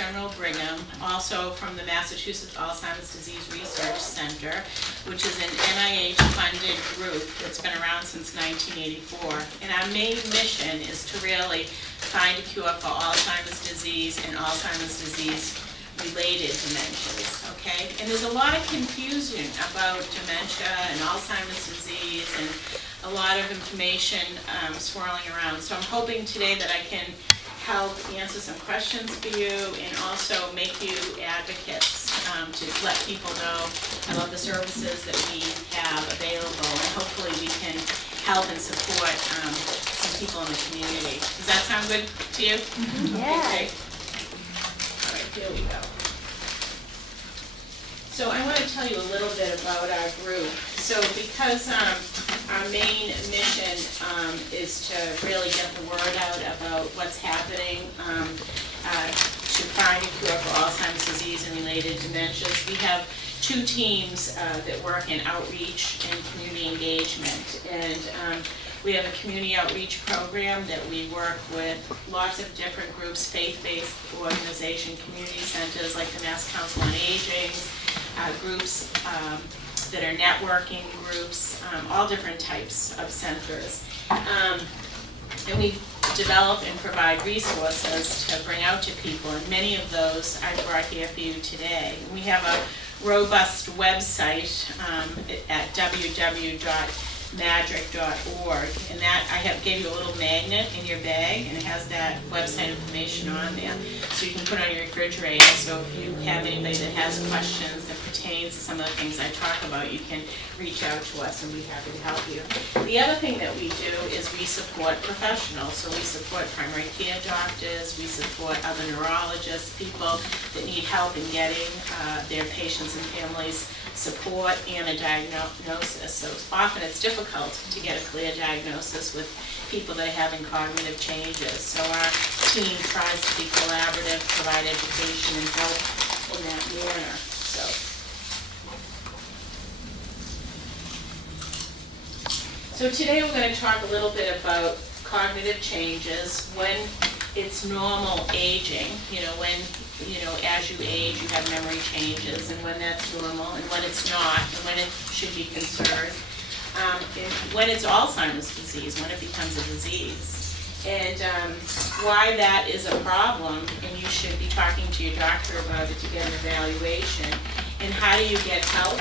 General Brigham, also from the Massachusetts Alzheimer's Disease Research Center, which is an NIH-funded group that's been around since 1984. And our main mission is to really find a cure for Alzheimer's disease and Alzheimer's disease-related dementias, okay? And there's a lot of confusion about dementia and Alzheimer's disease and a lot of information swirling around. So I'm hoping today that I can help answer some questions for you and also make you advocates to let people know about the services that we have available, and hopefully we can help and support some people in the community. Does that sound good to you? Mm-hmm. Okay, great. All right, here we go. So I want to tell you a little bit about our group. So because our main mission is to really get the word out about what's happening to find a cure for Alzheimer's disease and related dementias, we have two teams that work in outreach and community engagement. And we have a community outreach program that we work with lots of different groups, faith-based organization, community centers like the Mass Council on Aging, groups that are networking groups, all different types of centers. And we develop and provide resources to bring out to people, and many of those I brought here for you today. We have a robust website at www.madrick.org, and that gave you a little magnet in your bag, and it has that website information on there, so you can put on your refrigerator. So if you have anybody that has questions that pertains to some of the things I talk about, you can reach out to us, and we'd be happy to help you. The other thing that we do is we support professionals. So we support primary care doctors, we support other neurologists, people that need help in getting their patients and families support and a diagnosis. So often it's difficult to get a clear diagnosis with people that are having cognitive changes. So our team tries to be collaborative, provide education and help in that manner. So today we're going to talk a little bit about cognitive changes, when it's normal aging, as you age you have memory changes, and when that's normal, and when it's not, and when it should be conserved, and when it's Alzheimer's disease, when it becomes a disease, and why that is a problem, and you should be talking to your doctor about it to get an evaluation, and how do you get help,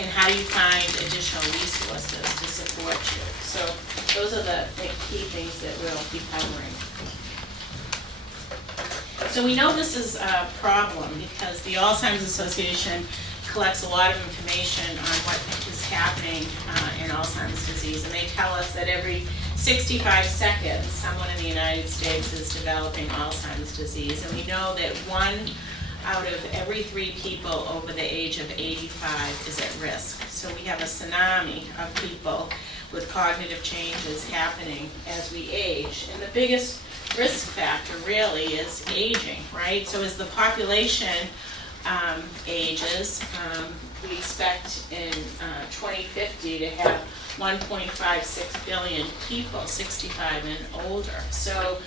and how do you find additional resources to support you. So those are the key things that we'll be covering. So we know this is a problem because the Alzheimer's Association collects a lot of information on what is happening in Alzheimer's disease, and they tell us that every 65 seconds someone in the United States is developing Alzheimer's disease, and we know that 1 out of every 3 people over the age of 85 is at risk. So we have a tsunami of people with cognitive changes happening as we age. And the biggest risk factor really is aging, right? So as the population ages, we expect in 2050 to have 1.56 billion people 65 and older. So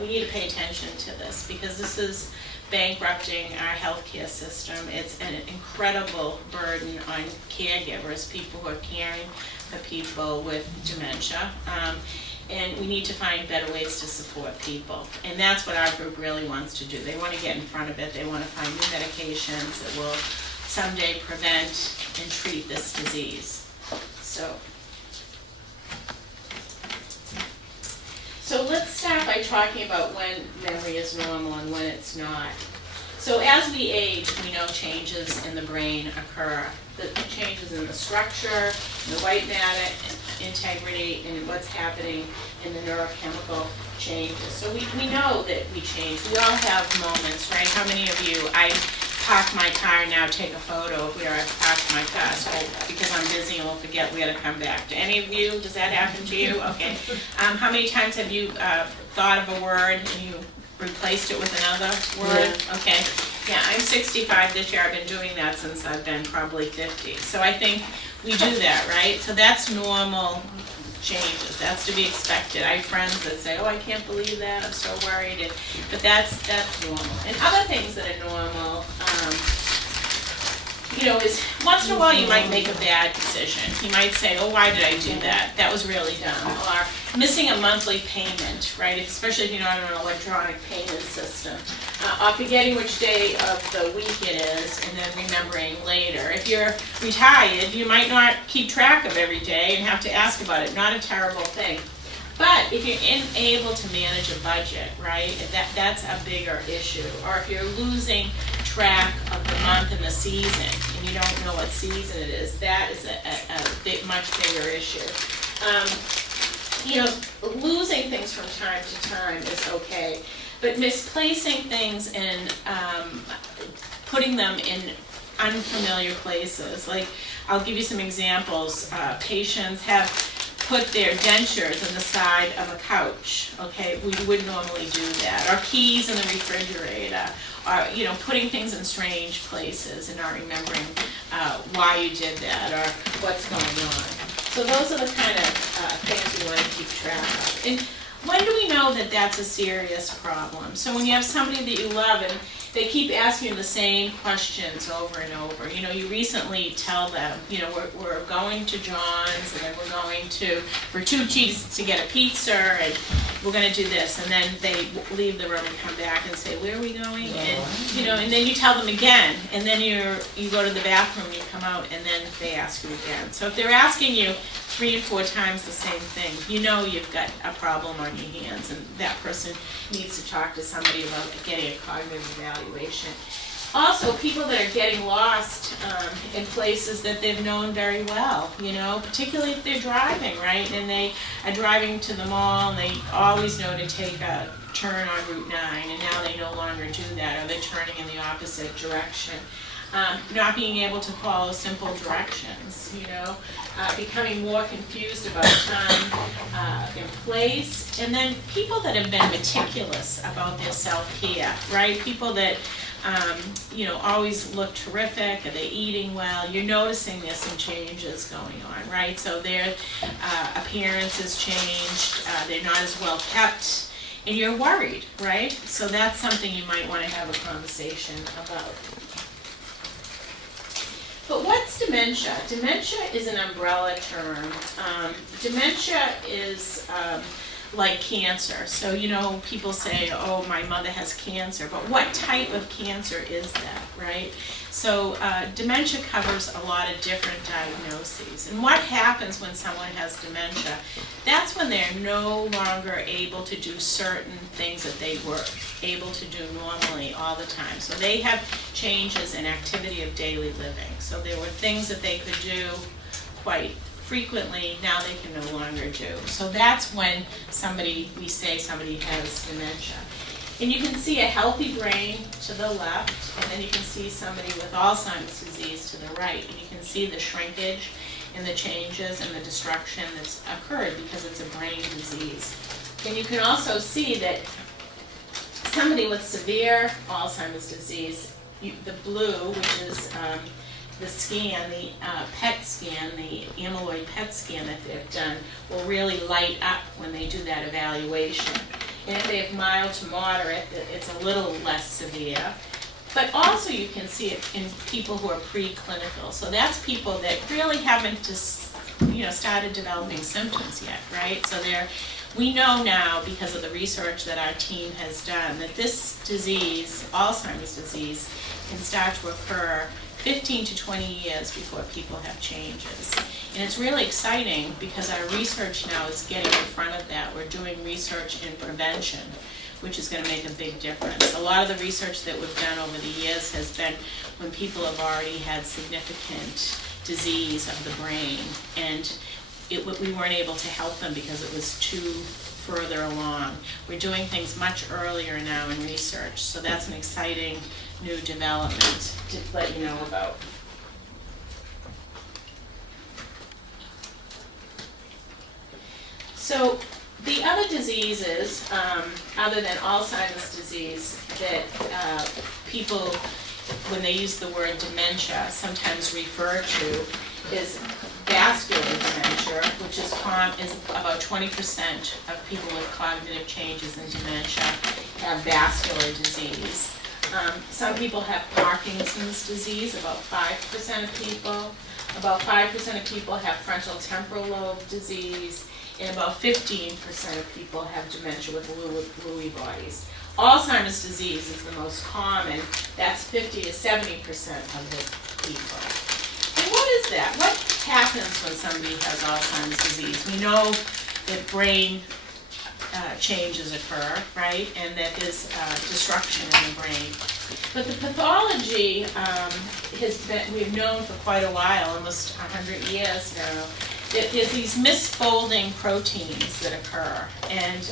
we need to pay attention to this because this is bankrupting our healthcare system. It's an incredible burden on caregivers, people who are caring for people with dementia. And we need to find better ways to support people. And that's what our group really wants to do. They want to get in front of it. They want to find new medications that will someday prevent and treat this disease. So let's start by talking about when memory is normal and when it's not. So as we age, we know changes in the brain occur. The changes in the structure, in the white matter integrity, and what's happening in the neurochemical changes. So we know that we change. We all have moments, right? How many of you, I park my car and now take a photo of where I parked my car, so because I'm busy and will forget where to come back. Do any of you, does that happen to you? Okay. How many times have you thought of a word and you replaced it with another word? Yeah. Okay. Yeah, I'm 65 this year. I've been doing that since I've been probably 50. So I think we do that, right? So that's normal changes. That's to be expected. I have friends that say, oh, I can't believe that, I'm so worried, but that's normal. And other things that are normal, is once in a while you might make a bad decision. You might say, oh, why did I do that? That was really dumb. Or missing a monthly payment, right? Especially if you're not on an electronic payment system. Or forgetting which day of the week it is and then remembering later. If you're retired, you might not keep track of every day and have to ask about it. Not a terrible thing. But if you're unable to manage a budget, right, that's a bigger issue. Or if you're losing track of the month and the season, and you don't know what season it is, that is a much bigger issue. Losing things from time to time is okay, but misplacing things and putting them in unfamiliar places, like I'll give you some examples. Patients have put their dentures on the side of a couch, okay? We wouldn't normally do that. Or keys in the refrigerator, or putting things in strange places and not remembering why you did that or what's going on. So those are the kind of things we want to keep track of. And when do we know that that's a serious problem? So when you have somebody that you love and they keep asking you the same questions over and over. You recently tell them, we're going to John's, and then we're going for 2 cheese to get a pizza, and we're going to do this. And then they leave the room and come back and say, where are we going? And, and then you tell them again. And then you go to the bathroom, you come out, and then they ask you again. So if they're asking you 3 and 4 times the same thing, you've got a problem on your hands, and that person needs to talk to somebody about getting a cognitive evaluation. Also, people that are getting lost in places that they've known very well, particularly if they're driving, right? And they are driving to the mall, and they always know to take a turn on Route 9, and now they no longer do that, or they're turning in the opposite direction. Not being able to follow simple directions, becoming more confused about time and place, and then people that have been meticulous about their self-care, right? People that, always look terrific, are they eating well? You're noticing there's some changes going on, right? So their appearance has changed, they're not as well kept, and you're worried, right? So that's something you might want to have a conversation about. But what's dementia? Dementia is an umbrella term. Dementia is like cancer. So, people say, oh, my mother has cancer, but what type of cancer is that, right? So dementia covers a lot of different diagnoses. And what happens when someone has dementia? That's when they're no longer able to do certain things that they were able to do normally all the time. So they have changes in activity of daily living. So there were things that they could do quite frequently, now they can no longer do. So that's when we say somebody has dementia. And you can see a healthy brain to the left, and then you can see somebody with Alzheimer's disease to the right. And you can see the shrinkage and the changes and the destruction that's occurred because it's a brain disease. And you can also see that somebody with severe Alzheimer's disease, the blue, which is the scan, the PET scan, the amyloid PET scan that they've done, will really light up when they do that evaluation. And if they have mild to moderate, it's a little less severe. But also you can see it in people who are preclinical. So that's people that really haven't started developing symptoms yet, right? So we know now, because of the research that our team has done, that this disease, Alzheimer's disease, can start to occur 15 to 20 years before people have changes. And it's really exciting because our research now is getting in front of that. We're doing research in prevention, which is going to make a big difference. A lot of the research that we've done over the years has been when people have already had significant disease of the brain, and we weren't able to help them because it was too further along. We're doing things much earlier now in research, so that's an exciting new development to let you know about. So the other diseases, other than Alzheimer's disease, that people, when they use the word dementia, sometimes refer to is vascular dementia, which is about 20% of people with cognitive changes and dementia have vascular disease. Some people have Parkinson's disease, about 5% of people. About 5% of people have frontal temporal lobe disease, and about 15% of people have dementia with Lewy bodies. Alzheimer's disease is the most common. That's 50 to 70% of the people. And what is that? What happens when somebody has Alzheimer's disease? We know that brain changes occur, right? And that there's destruction in the brain. But the pathology we've known for quite a while, almost 100 years now, that there's these misfolding proteins that occur. And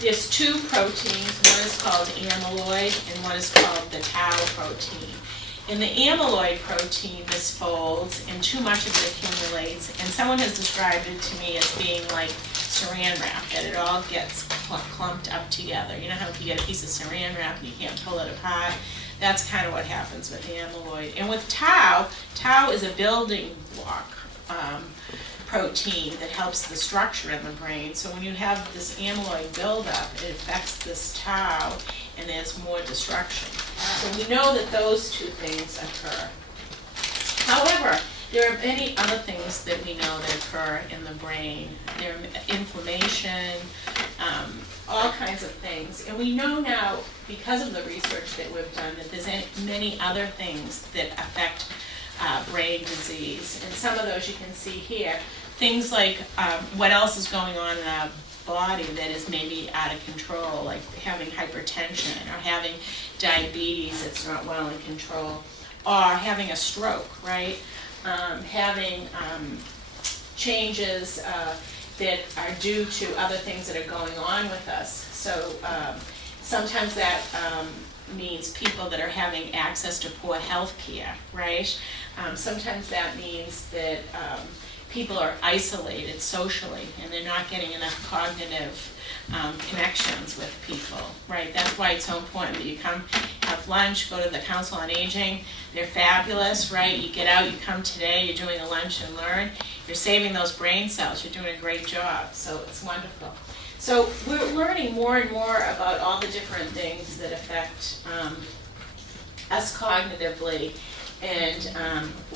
there's two proteins. One is called amyloid and one is called the tau protein. And the amyloid protein misfolds and too much of it accumulates. And someone has described it to me as being like saran wrap, that it all gets clumped up together. You know how if you get a piece of saran wrap and you can't pull it apart? That's kind of what happens with the amyloid. And with tau, tau is a building block protein that helps the structure in the brain. So when you have this amyloid buildup, it affects this tau and there's more destruction. So we know that those two things occur. However, there are many other things that we know that occur in the brain. There are inflammation, all kinds of things. And we know now, because of the research that we've done, that there's many other things that affect brain disease. And some of those you can see here. Things like what else is going on in our body that is maybe out of control, like having hypertension or having diabetes that's not well in control, or having a stroke, right? Having changes that are due to other things that are going on with us. So sometimes that means people that are having access to poor health care, right? Sometimes that means that people are isolated socially and they're not getting enough cognitive connections with people, right? That's why it's so important that you come have lunch, go to the Council on Aging. They're fabulous, right? You get out, you come today, you're doing a lunch and learn. You're saving those brain cells. You're doing a great job. So it's wonderful. So we're learning more and more about all the different things that affect us cognitively and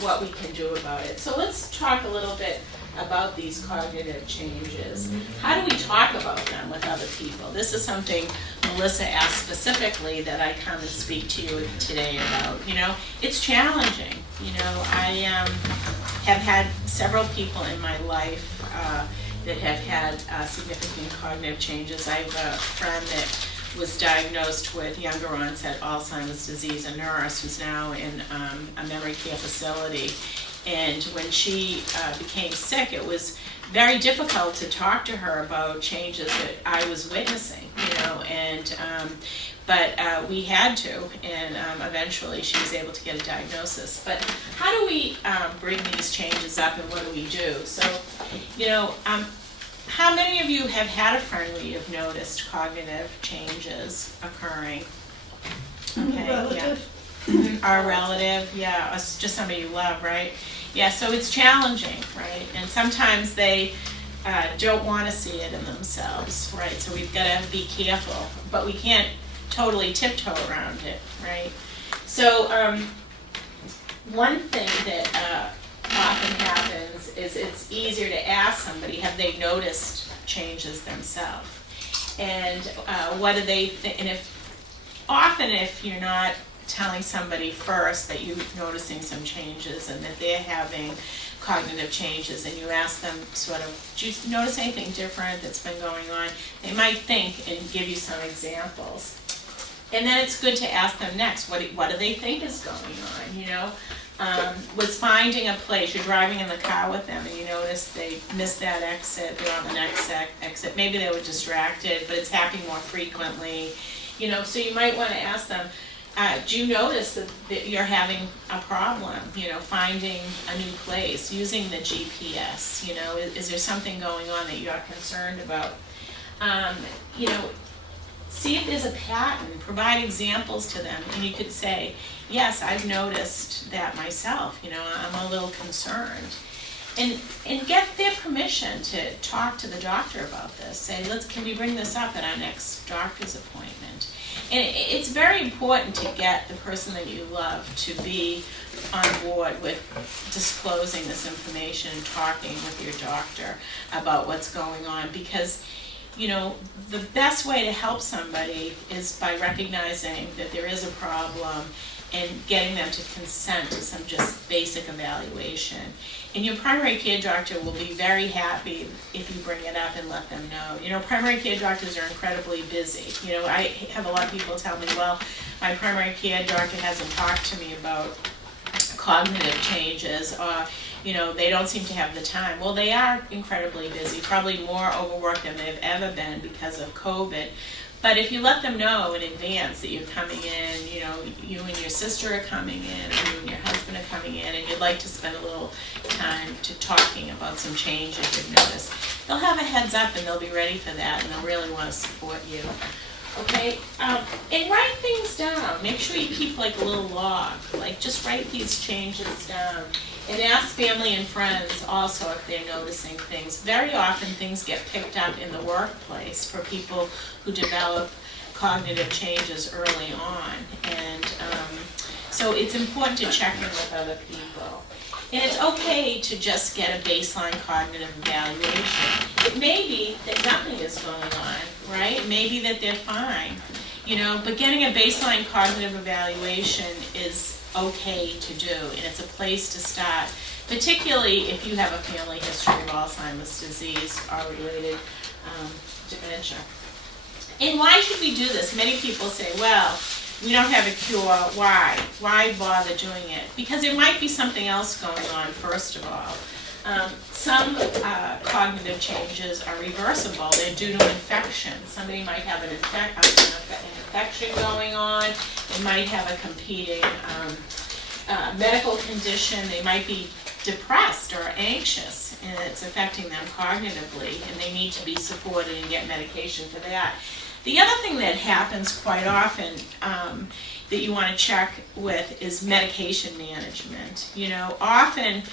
what we can do about it. So let's talk a little bit about these cognitive changes. How do we talk about them with other people? This is something Melissa asked specifically that I come and speak to you today about. You know, it's challenging. You know, I have had several people in my life that have had significant cognitive changes. I have a friend that was diagnosed with younger onset Alzheimer's disease, a nurse who's now in a memory care facility. And when she became sick, it was very difficult to talk to her about changes that I was witnessing, you know, and but we had to, and eventually she was able to get a diagnosis. But how do we bring these changes up, and what do we do? So, you know, how many of you have had a friend where you've noticed cognitive changes occurring? Okay, relative. Yeah. Our relative, yeah, just somebody you love, right? Yeah, so it's challenging, right? And sometimes they don't want to see it in themselves, right? So we've got to be careful, but we can't totally tiptoe around it, right? So one thing that often happens is it's easier to ask somebody, have they noticed changes themselves? And what do they think? And if you're not telling somebody first that you're noticing some changes and that they're having cognitive changes, and you ask them sort of, do you notice anything different that's been going on? They might think and give you some examples. And then it's good to ask them next, what do they think is going on, you know? Was finding a place, you're driving in the car with them and you notice they missed that exit, they're on the next exit. Maybe they were distracted, but it's happening more frequently. You know, so you might want to ask them, do you notice that you're having a problem, you know, finding a new place, using the GPS, you know, is there something going on that you're concerned about? You know, see if there's a pattern, provide examples to them, and you could say, yes, I've noticed that myself, you know, I'm a little concerned. And get their permission to talk to the doctor about this. Say, can we bring this up at our next doctor's appointment? And it's very important to get the person that you love to be on board with disclosing this information and talking with your doctor about what's going on, because the best way to help somebody is by recognizing that there is a problem and getting them to consent to some just basic evaluation. And your primary care doctor will be very happy if you bring it up and let them know. Primary care doctors are incredibly busy. I have a lot of people tell me, well, my primary care doctor hasn't talked to me about cognitive changes, or they don't seem to have the time. Well, they are incredibly busy, probably more overworked than they've ever been because of COVID. But if you let them know in advance that you're coming in, you and your sister are coming in, or you and your husband are coming in, and you'd like to spend a little time talking about some changes you've noticed, they'll have a heads up and they'll be ready for that, and they'll really want to support you. Okay, and write things down. Make sure you keep like a little log. Like, just write these changes down. And ask family and friends also if they're noticing things. Very often things get picked up in the workplace for people who develop cognitive changes early on. And so it's important to check in with other people. And it's okay to just get a baseline cognitive evaluation. It may be that nothing is going on, right? It may be that they're fine, but getting a baseline cognitive evaluation is okay to do, and it's a place to start, particularly if you have a family history of Alzheimer's disease or related dementia. And why should we do this? Many people say, well, we don't have a cure. Why? Why bother doing it? Because there might be something else going on, first of all. Some cognitive changes are reversible. They're due to infection. Somebody might have an infection going on. They might have a competing medical condition. They might be depressed or anxious, and it's affecting them cognitively, and they need to be supported and get medication for that. The other thing that happens quite often that you want to check with is medication management. Often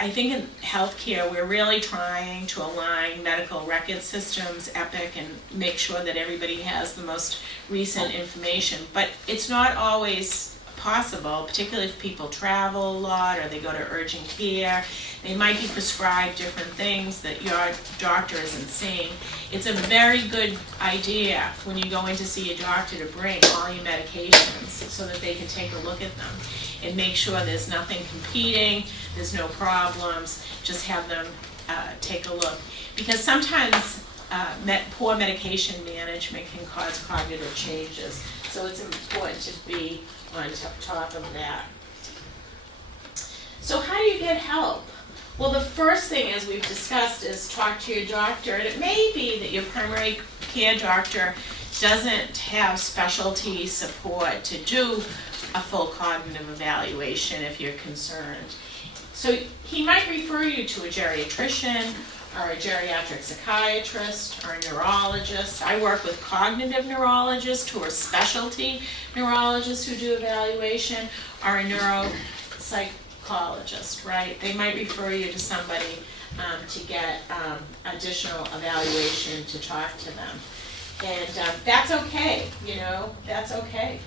I think in healthcare we're really trying to align medical record systems, Epic, and make sure that everybody has the most recent information. But it's not always possible, particularly if people travel a lot or they go to urgent care. They might be prescribed different things that your doctor isn't seeing. It's a very good idea when you go in to see a doctor to bring all your medications so that they can take a look at them and make sure there's nothing competing, there's no problems. Just have them take a look. Because sometimes poor medication management can cause cognitive changes. So it's important to be on top of that. So how do you get help? Well, the first thing, as we've discussed, is talk to your doctor. And it may be that your primary care doctor doesn't have specialty support to do a full cognitive evaluation if you're concerned. So he might refer you to a geriatrician or a geriatric psychiatrist or a neurologist. I work with cognitive neurologists who are specialty neurologists who do evaluation, or a neuropsychologist, right? They might refer you to somebody to get additional evaluation to talk to them. And that's okay, that's okay.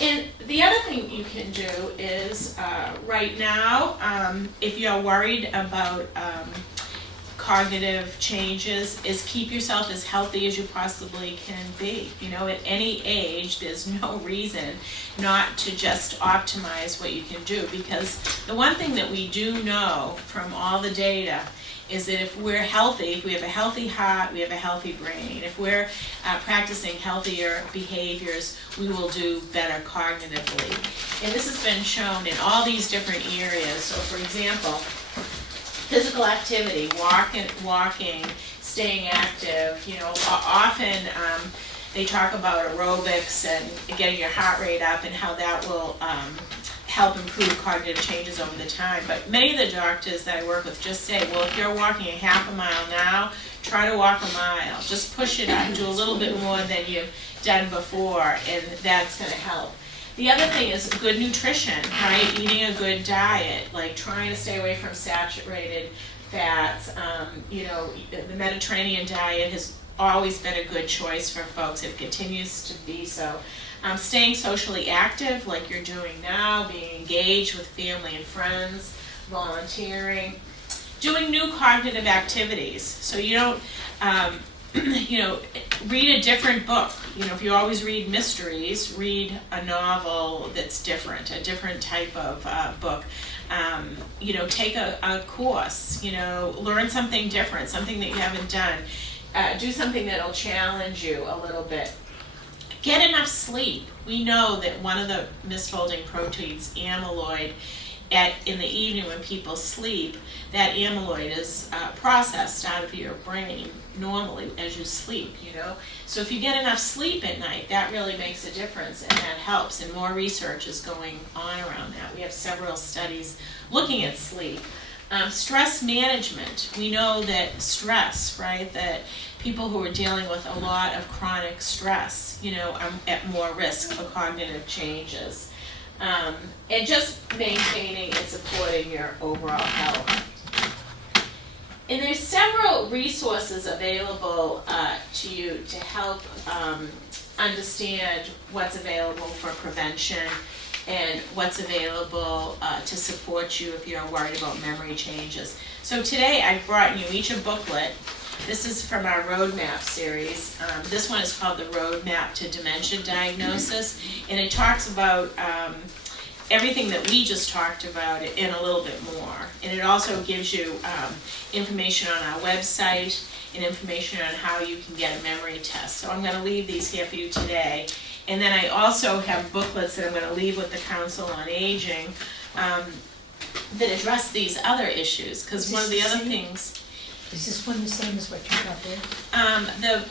And the other thing you can do is, right now, if you're worried about cognitive changes, is keep yourself as healthy as you possibly can be. At any age, there's no reason not to just optimize what you can do, because the one thing that we do know from all the data is that if we're healthy, if we have a healthy heart, we have a healthy brain. If we're practicing healthier behaviors, we will do better cognitively. And this has been shown in all these different areas. So for example, physical activity, walking, staying active, often they talk about aerobics and getting your heart rate up and how that will help improve cognitive changes over the time. But many of the doctors that I work with just say, well, if you're walking a half a mile now, try to walk a mile. Just push it up, do a little bit more than you've done before, and that's going to help. The other thing is good nutrition, right? Eating a good diet, like trying to stay away from saturated fats. The Mediterranean diet has always been a good choice for folks. It continues to be so. Staying socially active, like you're doing now, being engaged with family and friends, volunteering, doing new cognitive activities. So you don't, read a different book. If you always read mysteries, read a novel that's different, a different type of book. Take a course, learn something different, something that you haven't done. Do something that'll challenge you a little bit. Get enough sleep. We know that one of the misfolding proteins, amyloid, in the evening when people sleep, that amyloid is processed out of your brain normally as you sleep, So if you get enough sleep at night, that really makes a difference, and that helps, and more research is going on around that. We have several studies looking at sleep. Stress management. We know that stress, right, that people who are dealing with a lot of chronic stress, are at more risk for cognitive changes. And just maintaining and supporting your overall health. And there's several resources available to you to help understand what's available for prevention and what's available to support you if you're worried about memory changes. So today I've brought you each a booklet. This is from our Roadmap series. This one is called the Roadmap to Dementia Diagnosis, and it talks about everything that we just talked about in a little bit more. And it also gives you information on our website and information on how you can get a memory test. So I'm going to leave these here for you today. And then I also have booklets that I'm going to leave with the Council on Aging that address these other issues. Because one of the other things... Is this one the same as what you got there?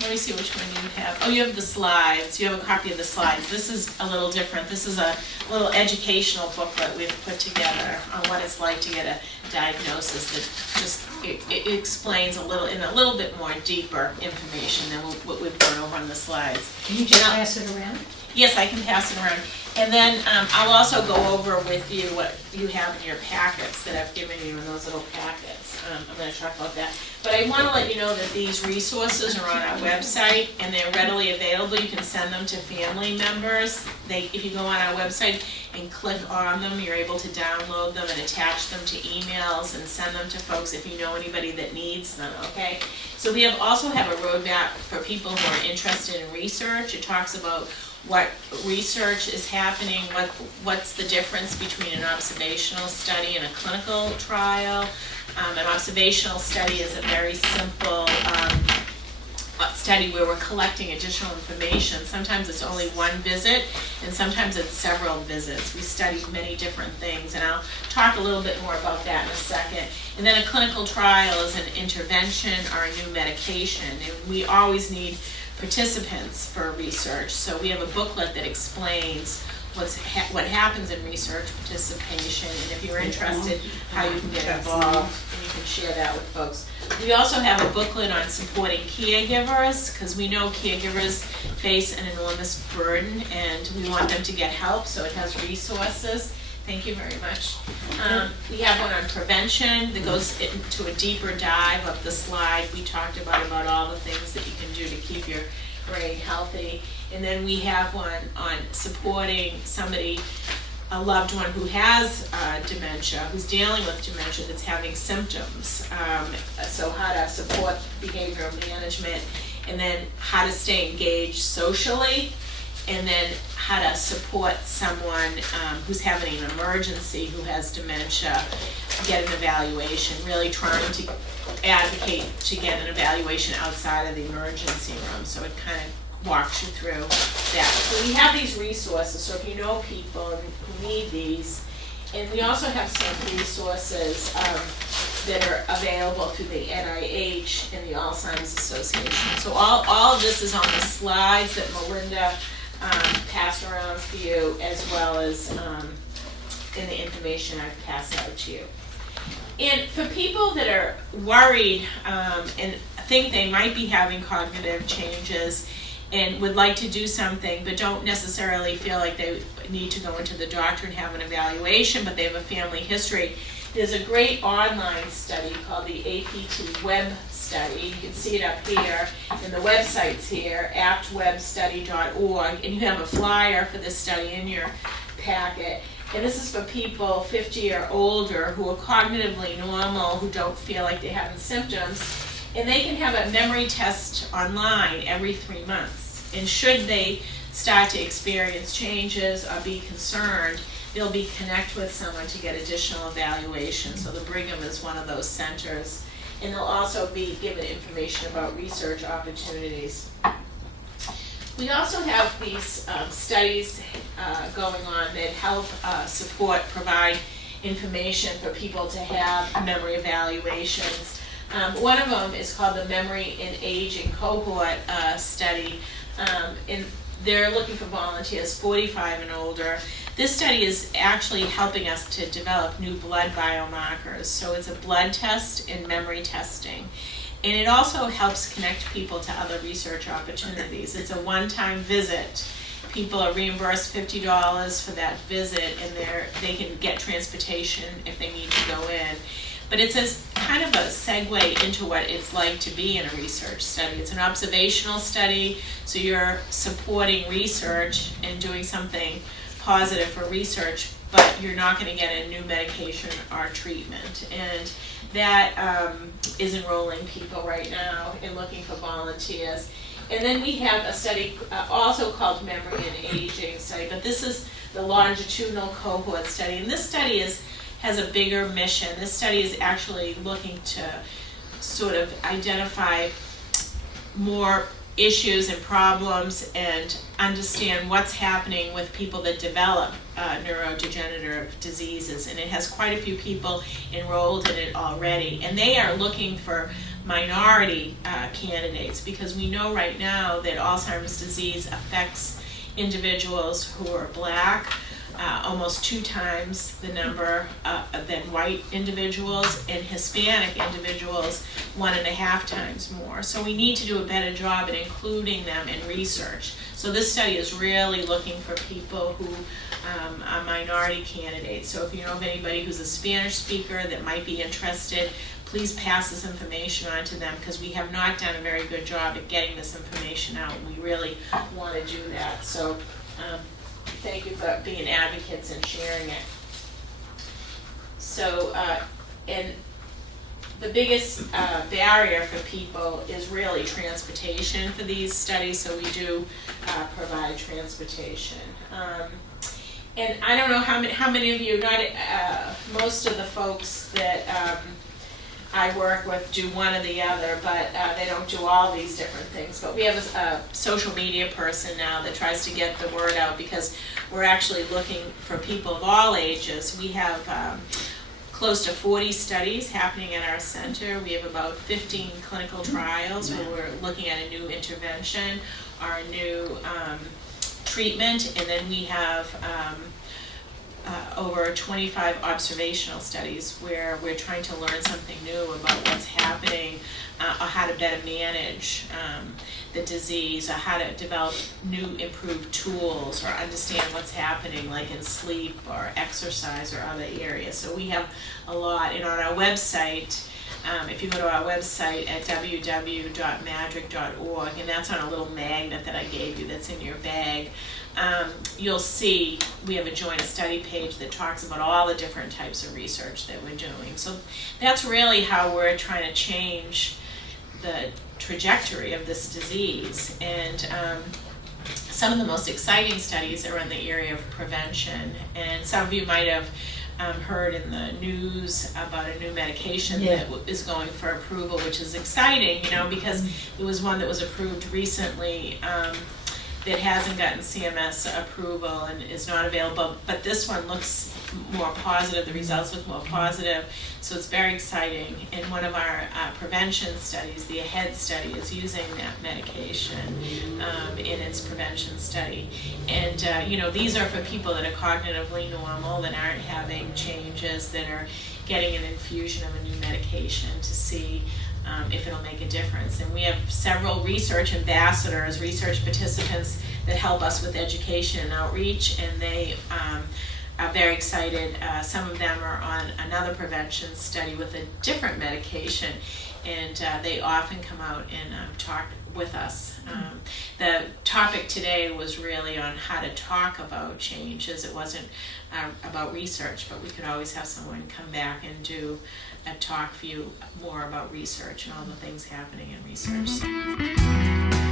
Let me see which one you have. Oh, you have the slides. You have a copy of the slides. This is a little different. This is a little educational booklet we've put together on what it's like to get a diagnosis that just it explains in a little bit more deeper information than what we've gone over on the slides. Can you just pass it around? Yes, I can pass it around. And then I'll also go over with you what you have in your packets that I've given you in those little packets. I'm going to talk about that. But I want to let you know that these resources are on our website and they're readily available. You can send them to family members. If you go on our website and click on them, you're able to download them and attach them to emails and send them to folks if you know anybody that needs them, okay? So we also have a roadmap for people who are interested in research. It talks about what research is happening, what's the difference between an observational study and a clinical trial. An observational study is a very simple study where we're collecting additional information. Sometimes it's only one visit, and sometimes it's several visits. We study many different things, and I'll talk a little bit more about that in a second. And then a clinical trial is an intervention or a new medication, and we always need participants for research. So we have a booklet that explains what happens in research participation, and if you're interested, how you can get involved, and you can share that with folks. We also have a booklet on supporting caregivers, because we know caregivers face an enormous burden, and we want them to get help, so it has resources. Thank you very much. We have one on prevention that goes into a deeper dive of the slide we talked about all the things that you can do to keep your brain healthy. And then we have one on supporting somebody, a loved one who has dementia, who's dealing with dementia that's having symptoms. So how to support behavioral management, and then how to stay engaged socially, and then how to support someone who's having an emergency who has dementia, get an evaluation, really trying to advocate to get an evaluation outside of the emergency room. So it kind of walks you through that. So we have these resources, so if you know people who need these, and we also have some resources that are available through the NIH and the Alzheimer's Association. So all of this is on the slides that Melinda passed around for you, as well as in the information I've passed out to you. And for people that are worried and think they might be having cognitive changes, and would like to do something, but don't necessarily feel like they need to go into the doctor and have an evaluation, but they have a family history. There's a great online study called the APT Web Study. You can see it up here, and the website's here, aptwebstudy.org, and you have a flyer for this study in your packet. And this is for people 50 or older who are cognitively normal, who don't feel like they're having symptoms, and they can have a memory test online every 3 months. And should they start to experience changes or be concerned, they'll be connect with someone to get additional evaluation. So the Brigham is one of those centers. And they'll also be given information about research opportunities. We also have these studies going on that help provide information for people to have memory evaluations. One of them is called the Memory in Aging Cohort Study, and they're looking for volunteers 45 and older. This study is actually helping us to develop new blood biomarkers. So it's a blood test and memory testing. And it also helps connect people to other research opportunities. It's a one-time visit. People are reimbursed $50 for that visit, and they can get transportation if they need to go in. But it's kind of a segue into what it's like to be in a research study. It's an observational study, so you're supporting research and doing something positive for research, but you're not going to get a new medication or treatment. And that is enrolling people right now and looking for volunteers. And then we have a study also called Memory and Aging Study, but this is the longitudinal cohort study. And this study has a bigger mission. This study is actually looking to sort of identify more issues and problems and understand what's happening with people that develop neurodegenerative diseases. And it has quite a few people enrolled in it already. And they are looking for minority candidates, because we know right now that Alzheimer's disease affects individuals who are Black, almost 2 times the number than white individuals, and Hispanic individuals 1.5 times more. So we need to do a better job at including them in research. So this study is really looking for people who are minority candidates. So if you know of anybody who's a Spanish speaker that might be interested, please pass this information on to them, because we have not done a very good job at getting this information out. We really want to do that. So thank you for being advocates and sharing it. So, and the biggest barrier for people is really transportation for these studies, so we do provide transportation. And I don't know how many of you, most of the folks that I work with do one or the other, but they don't do all these different things. But we have a social media person now that tries to get the word out, because we're actually looking for people of all ages. We have close to 40 studies happening at our center. We have about 15 clinical trials where we're looking at a new intervention or a new treatment, and then we have over 25 observational studies where we're trying to learn something new about what's happening, or how to better manage the disease, or how to develop new improved tools, or understand what's happening like in sleep or exercise or other areas. So we have a lot. And on our website, if you go to our website at www.madrick.org, and that's on a little magnet that I gave you that's in your bag, you'll see we have a joint study page that talks about all the different types of research that we're doing. So that's really how we're trying to change the trajectory of this disease. And some of the most exciting studies are in the area of prevention. And some of you might have heard in the news about a new medication that is going for approval, which is exciting, because there was one that was approved recently that hasn't gotten CMS approval and is not available, but this one looks more positive, the results look more positive, so it's very exciting. And one of our prevention studies, the AHEAD study, is using that medication in its prevention study. And these are for people that are cognitively normal, that aren't having changes, that are getting an infusion of a new medication to see if it'll make a difference. And we have several research ambassadors, research participants that help us with education and outreach, and they are very excited. Some of them are on another prevention study with a different medication, and they often come out and talk with us. The topic today was really on how to talk about change, as it wasn't about research, but we could always have someone come back and do a talk for you more about research and all the things happening in research.